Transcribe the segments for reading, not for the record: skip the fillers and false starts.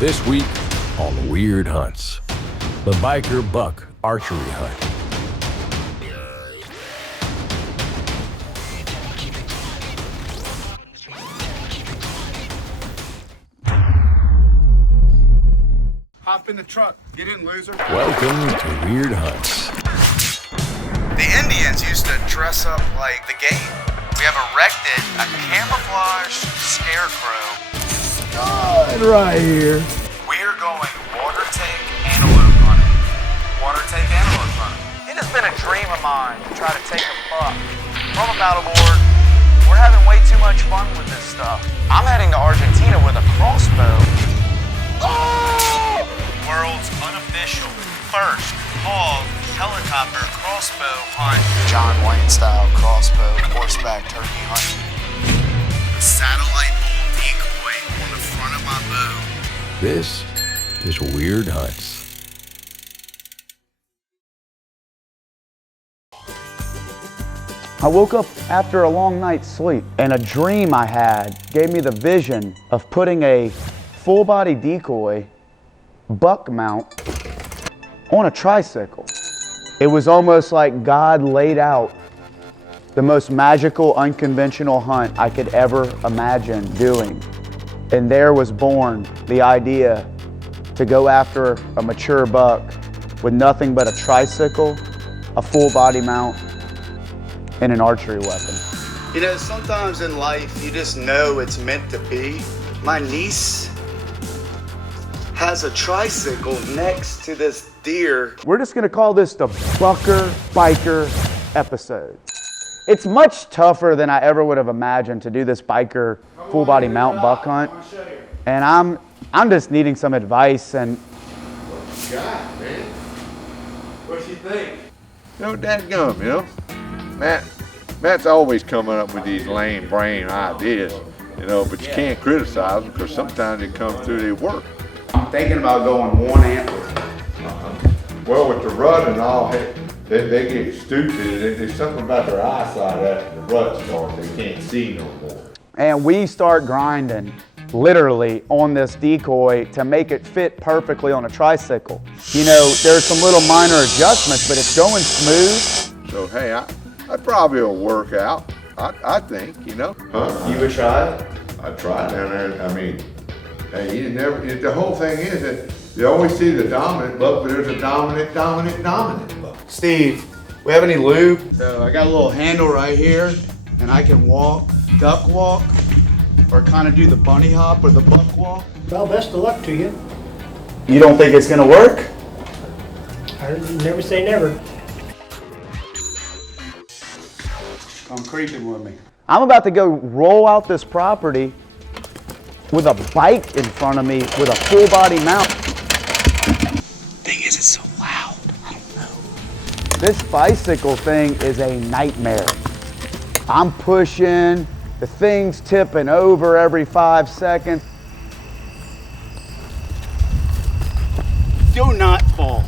This week on Weird Hunts, the biker buck archery hunt. Hop in the truck. Get in, loser. Welcome to Weird Hunts. The Indians used to dress up like the game. We have erected a camouflage scarecrow. Right here. We're going water take antelope hunting. Water take antelope hunting. It has been a dream of mine to try to take a buck from a paddleboard. We're having way too much fun with this stuff. I'm heading to Argentina with a crossbow. Oh! World's unofficial first hog helicopter crossbow hunt. John Wayne style crossbow horseback turkey hunt. A satellite bull decoy on the front of my bow. This is Weird Hunts. I woke up after a long night's sleep, and a dream I had gave me the vision of putting a full-body decoy buck mount on a tricycle. It was almost like God laid out the most magical, unconventional hunt I could ever imagine doing. And there was born the idea to go after a mature buck with nothing but a tricycle, a full-body mount, and an archery weapon. You know, sometimes in life you just know it's meant to be. My niece has a tricycle next to this deer. We're just gonna call this the Bucker Biker episode. It's much tougher than I ever would have imagined to do this biker full body mount buck hunt. And I'm just needing some advice and What you got, man? What you think? No dadgum, you know? Matt's always coming up with these lame brain ideas, you know, but you can't criticize them because sometimes they come through their work. I'm thinking about going one antler. Well, with the rut and all, they get stupid. There's something about their eyesight after the rut starts. They can't see no more. And we start grinding literally on this decoy to make it fit perfectly on a tricycle. You know, there's some little minor adjustments, but it's going smooth. So, hey, I probably will work out, I think, you know. Huh? You would try it? I tried down there. I mean, hey, the whole thing is that you always see the dominant buck, but there's a dominant buck. Steve, we have any lube? So I got a little handle right here, and I can walk, duck walk, or kind of do the bunny hop or the buck walk. Well, best of luck to you. You don't think it's gonna work? I never say never. Come creeping with me. I'm about to go roll out this property with a bike in front of me with a full body mount. Thing is, it's so loud. I don't know. This bicycle thing is a nightmare. I'm pushing, the thing's tipping over every 5 seconds. Do not fall.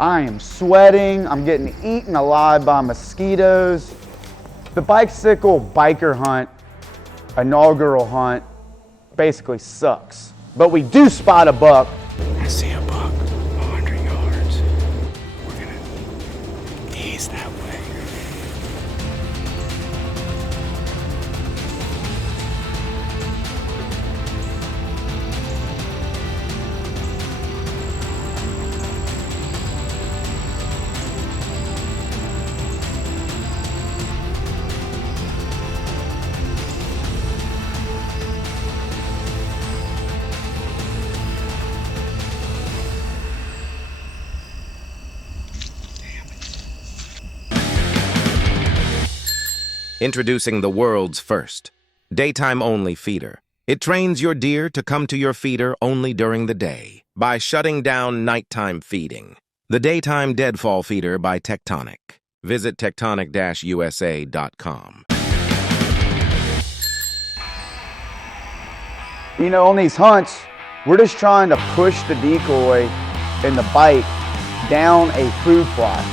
I am sweating, I'm getting eaten alive by mosquitoes. The bicycle biker hunt, inaugural hunt, basically sucks. But we do spot a buck. I see a buck, 100 yards. We're gonna ease that way. Introducing the world's first daytime-only feeder. It trains your deer to come to your feeder only during the day by shutting down nighttime feeding. The Daytime Deadfall Feeder by Tectonic. Visit tectonic-usa.com. You know, on these hunts, we're just trying to push the decoy and the bike down a food plot.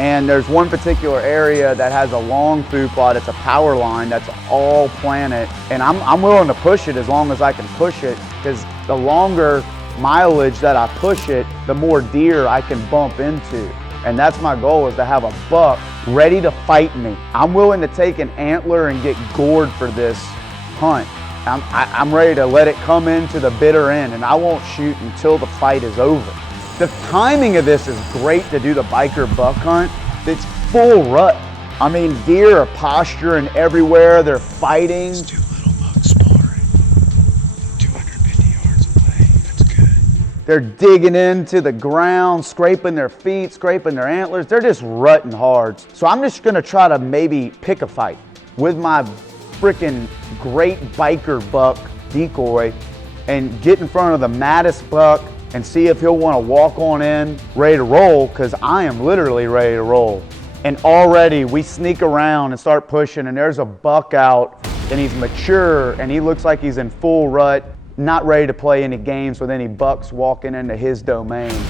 And there's one particular area that has a long food plot. It's a power line that's all planted. And I'm willing to push it as long as I can push it, because the longer mileage that I push it, the more deer I can bump into. And that's my goal, is to have a buck ready to fight me. I'm willing to take an antler and get gored for this hunt. I'm ready to let it come into the bitter end, and I won't shoot until the fight is over. The timing of this is great to do the biker buck hunt. It's full rut. I mean, deer are posturing everywhere. They're fighting. Two little bucks sparring. 250 yards away. That's good. They're digging into the ground, scraping their feet, scraping their antlers. They're just rutting hard. So I'm just gonna try to maybe pick a fight with my freaking great biker buck decoy and get in front of the maddest buck and see if he'll want to walk on in, ready to roll, because I am literally ready to roll. And already we sneak around and start pushing, and there's a buck out, and he's mature, and he looks like he's in full rut, not ready to play any games with any bucks walking into his domain.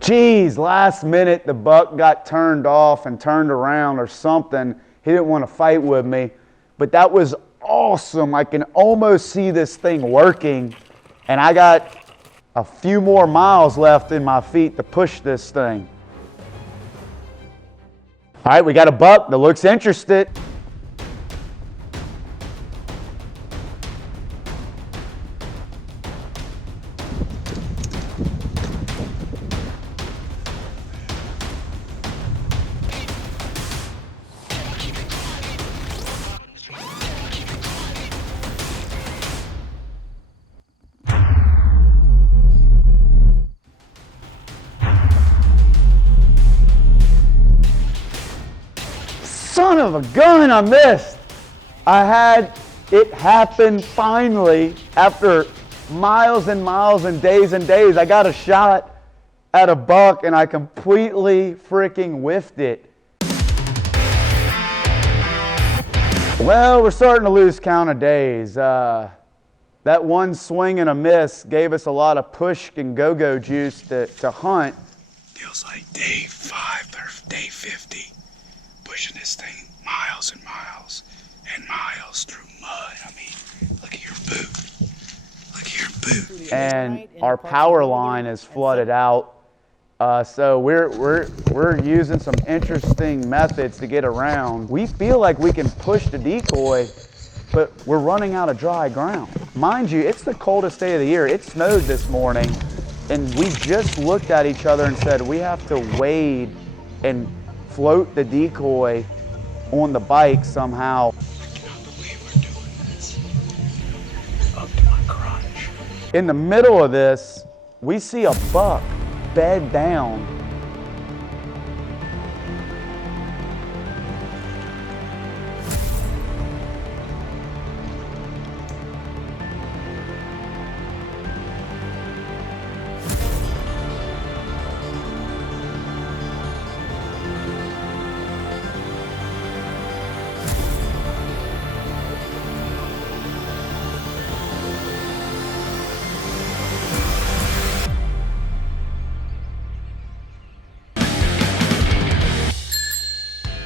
Geez, last minute the buck got turned off and turned around or something. He didn't want to fight with me, but that was awesome. I can almost see this thing working, and I got a few more miles left in my feet to push this thing. All right, we got a buck that looks interested. Son of a gun, I missed. I had it happen finally after miles and miles and days. I got a shot at a buck and I completely freaking whiffed it. Well, we're starting to lose count of days. That one swing and a miss gave us a lot of push and go-go juice to hunt. Feels like day 5 or day 50. Pushing this thing miles and miles and miles through mud. I mean, look at your boot. Look at your boot. And our power line is flooded out. So we're using some interesting methods to get around. We feel like we can push the decoy, but we're running out of dry ground. Mind you, it's the coldest day of the year. It snowed this morning, and we just looked at each other and said, we have to wade and float the decoy on the bike somehow. I cannot believe we're doing this. Up to my crotch. In the middle of this, we see a buck bed down.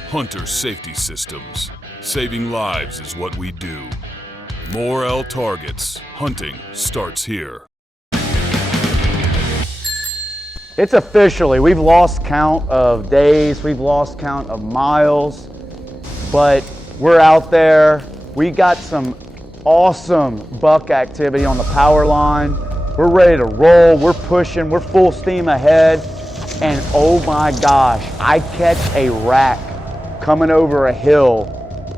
Hunter Safety Systems. Saving lives is what we do. More L targets. Hunting starts here. It's officially, we've lost count of days, we've lost count of miles, but we're out there. We got some awesome buck activity on the power line. We're ready to roll, we're pushing, we're full steam ahead. And oh my gosh, I catch a rack coming over a hill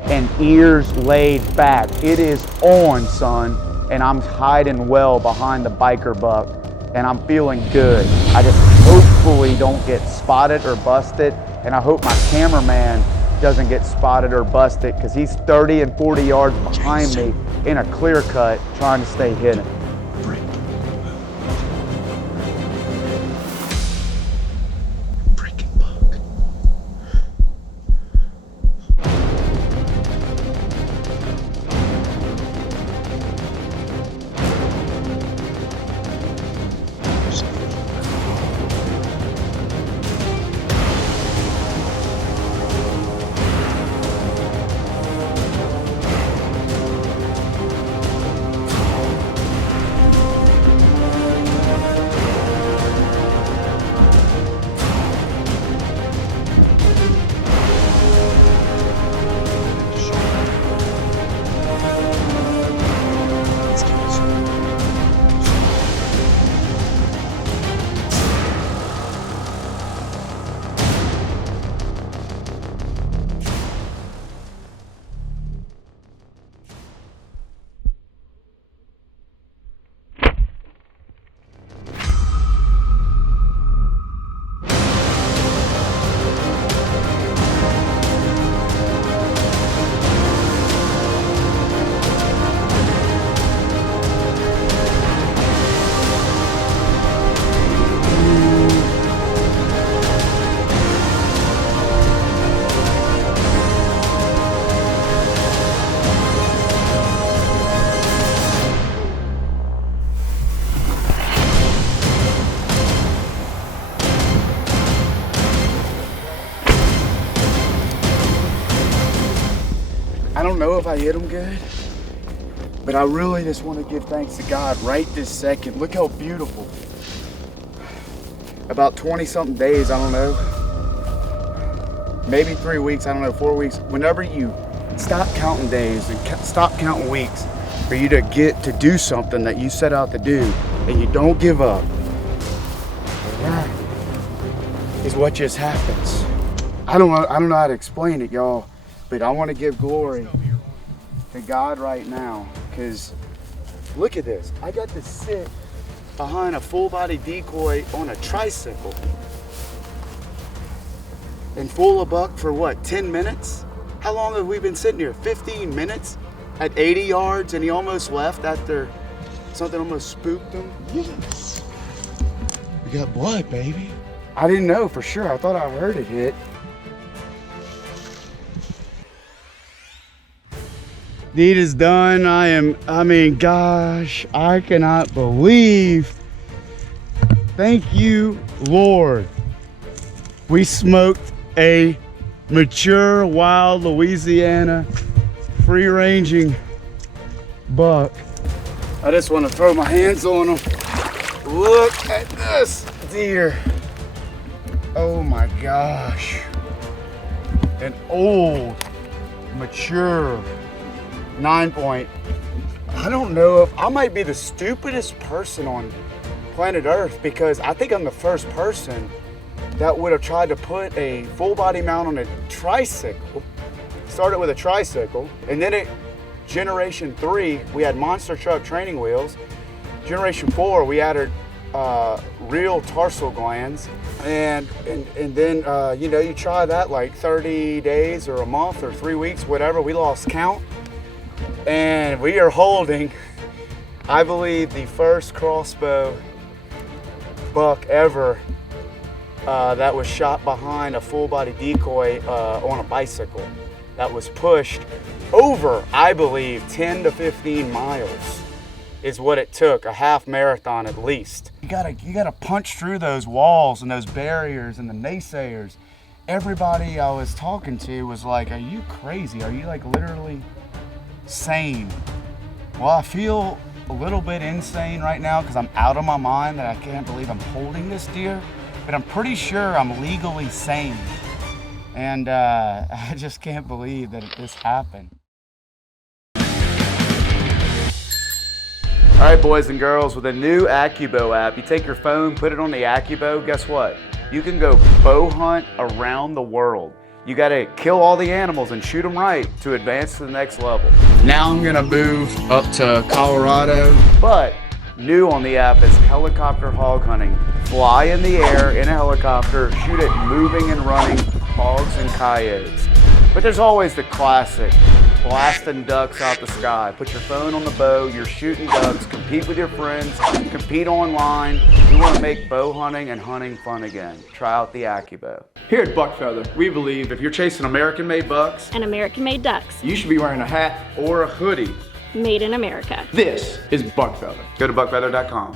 and ears laid back. It is on, son, and I'm hiding well behind the biker buck, and I'm feeling good. I just hopefully don't get spotted or busted, and I hope my cameraman doesn't get spotted or busted, because he's 30 and 40 yards behind me in a clear cut trying to stay hidden. I don't know if I hit him good, but I really just want to give thanks to God right this second. Look how beautiful. About 20 something days, I don't know. Maybe 3 weeks, I don't know, 4 weeks. Whenever you stop counting days and stop counting weeks for you to get to do something that you set out to do and you don't give up, that is what just happens. I don't know how to explain it, y'all. But I want to give glory to God right now, because look at this. I got to sit behind a full body decoy on a tricycle and fool a buck for what, 10 minutes? How long have we been sitting here? 15 minutes at 80 yards, and he almost left after something almost spooked him? Yes. We got blood, baby. I didn't know for sure. I thought I heard it hit. Deed is done. I mean, gosh, I cannot believe. Thank you, Lord. We smoked a mature, wild Louisiana, free-ranging buck. I just want to throw my hands on him. Look at this deer. Oh my gosh. An old, mature 9-point. I don't know if I might be the stupidest person on planet Earth, because I think I'm the first person that would have tried to put a full body mount on a tricycle. Started with a tricycle, and then generation 3 we had monster truck training wheels. Generation 4 we added real tarsal glands, and then you know, you try that like 30 days or a month or 3 weeks, whatever. We lost count. And we are holding, I believe, the first crossbow buck ever that was shot behind a full body decoy on a bicycle. That was pushed over, I believe, 10 to 15 miles is what it took, a half marathon at least. You gotta punch through those walls and those barriers and the naysayers. Everybody I was talking to was like, are you crazy? Are you like literally sane? Well, I feel a little bit insane right now because I'm out of my mind that I can't believe I'm holding this deer, but I'm pretty sure I'm legally sane. And I just can't believe that this happened. All right, boys and girls, with a new AccuBow app, you take your phone, put it on the AccuBow, guess what? You can go bow hunt around the world. You gotta kill all the animals and shoot them right to advance to the next level. Now I'm gonna move up to Colorado. But new on the app is helicopter hog hunting. Fly in the air in a helicopter, shoot at moving and running hogs and coyotes. But there's always the classic, blasting ducks out the sky. Put your phone on the bow, you're shooting ducks, compete with your friends, compete online. We want to make bow hunting and hunting fun again. Try out the AccuBow. Here at Buckfeather, we believe if you're chasing American-made bucks and American-made ducks, you should be wearing a hat or a hoodie made in America. This is Buckfeather. Go to buckfeather.com.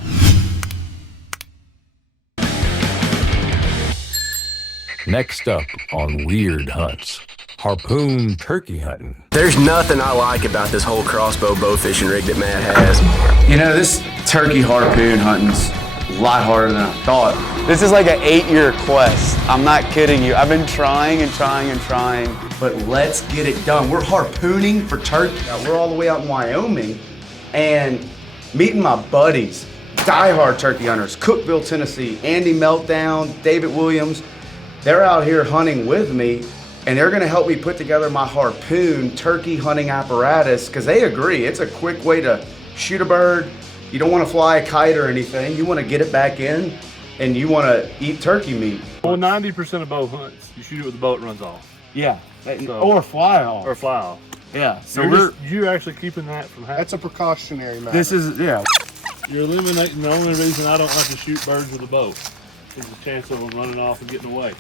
Next up on Weird Hunts, Harpoon turkey hunting. There's nothing I like about this whole crossbow bow fishing rig that Matt has. You know, this turkey harpoon hunting's a lot harder than I thought. This is like an 8-year quest. I'm not kidding you. I've been trying and trying and trying, but let's get it done. We're harpooning for turkey. Now, we're all the way out in Wyoming and meeting my buddies, diehard turkey hunters, Cookeville, Tennessee, Andy Meltdown, David Williams. They're out here hunting with me, and they're gonna help me put together my harpoon turkey hunting apparatus, because they agree it's a quick way to shoot a bird. You don't wanna fly a kite or anything. You wanna get it back in, and you wanna eat turkey meat. Well, 90% of bow hunts, you shoot it with the bow, it runs off. Yeah, So- or fly off. Or fly off. Yeah, so you're actually keeping that from happening. That's a precautionary matter. this is, yeah. You're eliminating the only reason I don't like to shoot birds with a bow is the chance of them running off and getting away.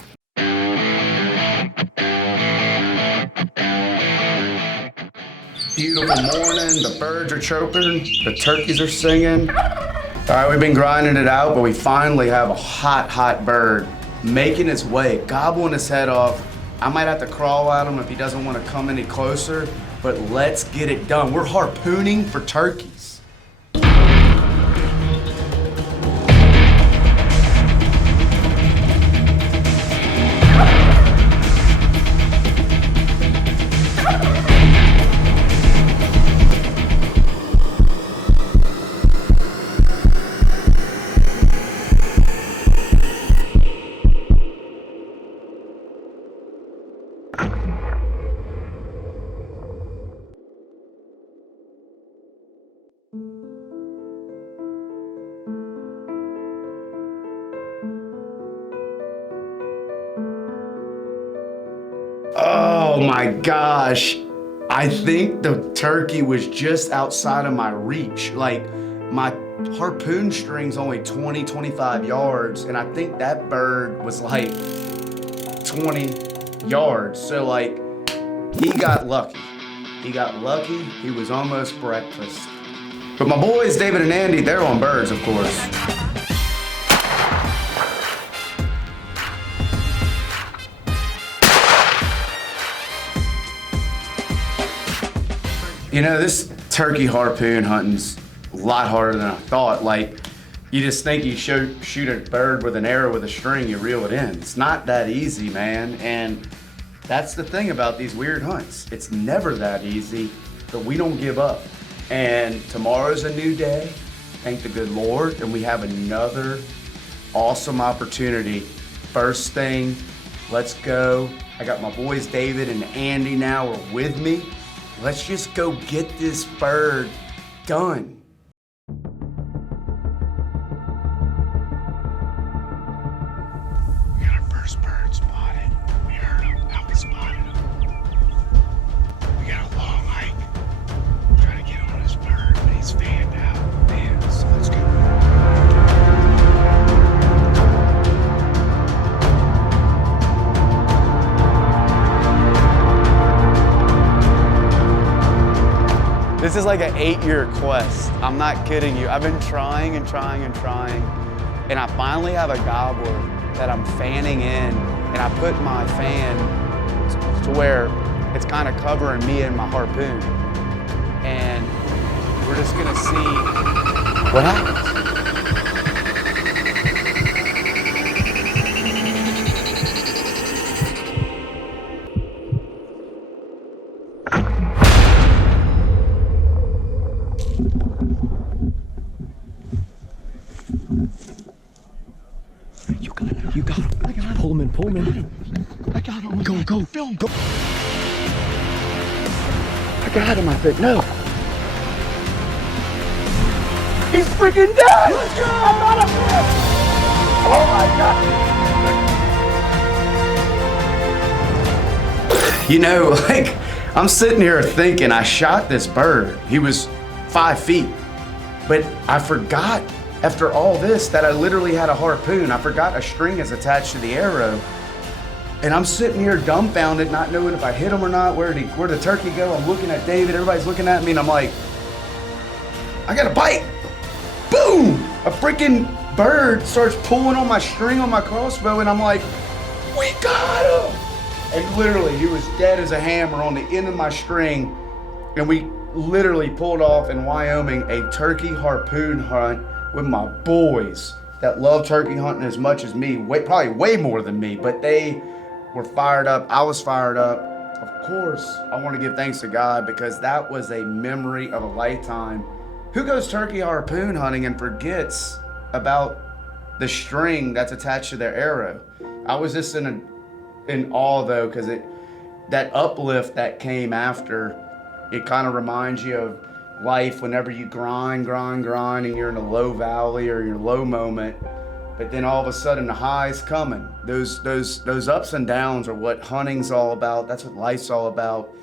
Beautiful morning, the birds are chirping, the turkeys are singing. All right, we've been grinding it out, but we finally have a hot bird making his way, gobbling his head off. I might have to crawl at him if he doesn't want to come any closer, but let's get it done. We're harpooning for turkeys. Oh my gosh. I think the turkey was just outside of my reach. Like, my harpoon string's only 20, 25 yards, and I think that bird was like 20 yards. So like, he got lucky. He got lucky. He was almost breakfast. But my boys, David and Andy, they're on birds, of course. You know, this turkey harpoon hunting's a lot harder than I thought. Like, you just think you shoot a bird with an arrow with a string, you reel it in. It's not that easy, man. And that's the thing about these weird hunts. It's never that easy, but we don't give up. And tomorrow's a new day, thank the good Lord, and we have another awesome opportunity. First thing, let's go. I got my boys David and Andy now are with me. Let's just go get this bird done. We got our first bird spotted. We heard him. Now we spotted him. We got a long hike. Trying to get on this bird, but he's fanned out. Man, so let's go. This is like an 8-year quest. I'm not kidding you. I've been trying and trying and trying, and I finally have a gobbler that I'm fanning in, and I put my fan to where it's kind of covering me and my harpoon. And we're just gonna see what happens. man. I got him. Go. Film. Go. I got him, I think. No. He's freaking dead! Let's go! I'm not a fish! Oh my God! You know, like, I'm sitting here thinking I shot this bird. He was 5 feet. But I forgot, after all this, that I literally had a harpoon. I forgot a string is attached to the arrow. And I'm sitting here dumbfounded, not knowing if I hit him or not. Where'd the turkey go? I'm looking at David, everybody's looking at me, and I'm like, I got a bite. Boom! A freaking bird starts pulling on my string on my crossbow, and I'm like, we got him! And literally, he was dead as a hammer on the end of my string, and we literally pulled off in Wyoming a turkey harpoon hunt with my boys that love turkey hunting as much as me, probably way more than me, but they were fired up. I was fired up. Of course, I want to give thanks to God because that was a memory of a lifetime. Who goes turkey harpoon hunting and forgets about the string that's attached to their arrow? I was just in awe though, because that uplift that came after, it kind of reminds you of life whenever you grind, and you're in a low valley or your low moment. But then all of a sudden the high's coming. Those ups and downs are what hunting's all about. That's what life's all about.